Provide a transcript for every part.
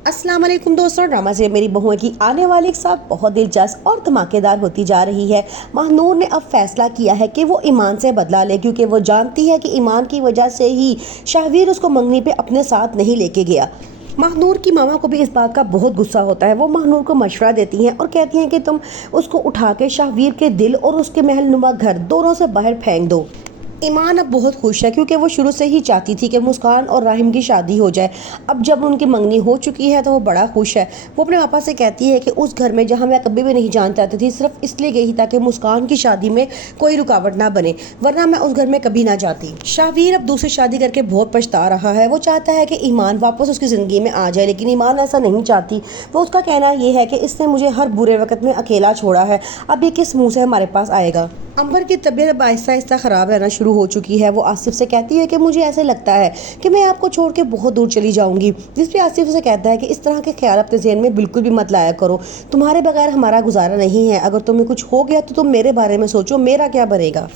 अस्सलाम वालेकुम दोस्तों, ड्रामा से मेरी बहू की आने वाली एक साथ बहुत दिलचस्प और धमाकेदार होती जा रही है। महानूर ने अब फैसला किया है कि वो ईमान से बदला ले, क्योंकि वो जानती है कि ईमान की वजह से ही शाहवीर उसको मंगनी पे अपने साथ नहीं लेके गया। महानूर की मामा को भी इस बात का बहुत गुस्सा होता है। वो महानूर को मशवरा देती हैं और कहती हैं कि तुम उसको उठा के शाहवीर के दिल और उसके महल नुमा घर दोनों से बाहर फेंक दो। ईमान अब बहुत खुश है, क्योंकि वो शुरू से ही चाहती थी कि मुस्कान और राहिम की शादी हो जाए। अब जब उनकी मंगनी हो चुकी है तो वो बड़ा खुश है। वो अपने पापा से कहती है कि उस घर में जहाँ मैं कभी भी नहीं जाना चाहती थी, सिर्फ इसलिए गई ताकि मुस्कान की शादी में कोई रुकावट ना बने, वरना मैं उस घर में कभी ना जाती। शाहवीर अब दूसरी शादी करके बहुत पछता रहा है। वो चाहता है कि ईमान वापस उसकी ज़िंदगी में आ जाए, लेकिन ईमान ऐसा नहीं चाहती। वो उसका कहना ये है कि इसने मुझे हर बुरे वक्त में अकेला छोड़ा है, अब ये किस मुँह से हमारे पास आएगा। अंबर की तबीयत अब आहिस्ता आहिस्ता ख़राब रहना शुरू हो चुकी है। वो आसिफ से कहती है कि मुझे ऐसे लगता है कि मैं आपको छोड़ के बहुत दूर चली जाऊंगी, जिस पे आसिफ से कहता है कि इस तरह के ख्याल अपने ज़हन में बिल्कुल भी मत लाया करो, तुम्हारे बगैर हमारा गुजारा नहीं है। अगर तुम्हें कुछ हो गया तो तुम मेरे बारे में सोचो, मेरा क्या बनेगा।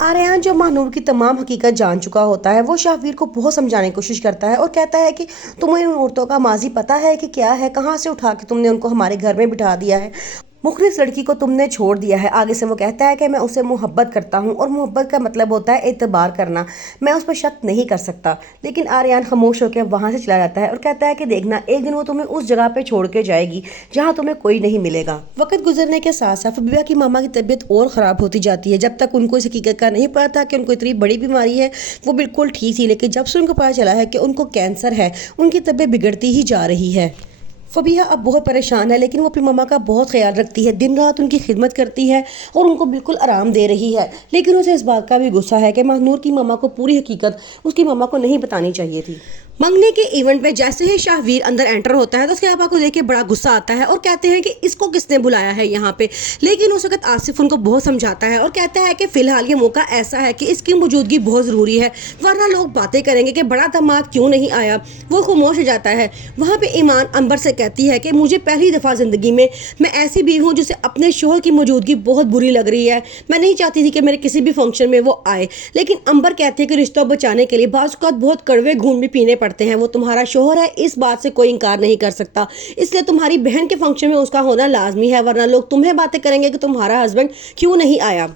आर्यन, जो महानूर की तमाम हकीकत जान चुका होता है, वो शाहवीर को बहुत समझाने की कोशिश करता है और कहता है कि तुम्हें उन औरतों का माजी पता है कि क्या है, कहाँ से उठा के तुमने उनको हमारे घर में बिठा दिया है, मुखलिस लड़की को तुमने छोड़ दिया है। आगे से वो कहता है कि मैं उसे मोहब्बत करता हूँ और मोहब्बत का मतलब होता है एतबार करना, मैं उस पर शक नहीं कर सकता। लेकिन आर्यन खामोश होकर वहाँ से चला जाता है और कहता है कि देखना, एक दिन वो तुम्हें उस जगह पे छोड़ के जाएगी जहाँ तुम्हें कोई नहीं मिलेगा। वक्त गुजरने के साथ साथ फबीहा की मामा की तबीयत और ख़राब होती जाती है। जब तक उनको इस हकीकत का नहीं पता था कि उनको इतनी बड़ी बीमारी है, वो बिल्कुल ठीक थी, लेकिन जब से उनको पता चला है कि उनको कैंसर है, उनकी तबीयत बिगड़ती ही जा रही है। फबीहा अब बहुत परेशान है, लेकिन वो अपनी मम्मा का बहुत ख्याल रखती है, दिन रात उनकी खिदमत करती है और उनको बिल्कुल आराम दे रही है। लेकिन उसे इस बात का भी गुस्सा है कि महानूर की मम्मा को पूरी हकीकत उसकी मम्मा को नहीं बतानी चाहिए थी। मंगनी के इवेंट में जैसे ही शाहवीर अंदर एंटर होता है तो उसके पापा को देख के बड़ा गुस्सा आता है और कहते हैं कि इसको किसने बुलाया है यहाँ पे। लेकिन उस वक्त आसिफ उनको बहुत समझाता है और कहता है कि फ़िलहाल ये मौका ऐसा है कि इसकी मौजूदगी बहुत ज़रूरी है, वरना लोग बातें करेंगे कि बड़ा दामाद क्यों नहीं आया। वो खामोश हो जाता है। वहाँ पे ईमान अंबर से कहती है कि मुझे पहली दफ़ा ज़िंदगी में मैं ऐसी बीवी हूँ जिसे अपने शोहर की मौजूदगी बहुत बुरी लग रही है। मैं नहीं चाहती थी कि मेरे किसी भी फंक्शन में वो आए, लेकिन अंबर कहती है कि रिश्तों बचाने के लिए बाज़ औक़ात बहुत कड़वे घून भी पीने पड़ते हैं। वो तुम्हारा शोहर है, इस बात से कोई इनकार नहीं कर सकता, इसलिए तुम्हारी बहन के फंक्शन में उसका होना लाजमी है, वरना लोग तुम्हें बातें करेंगे कि तुम्हारा हस्बैंड क्यों नहीं आया।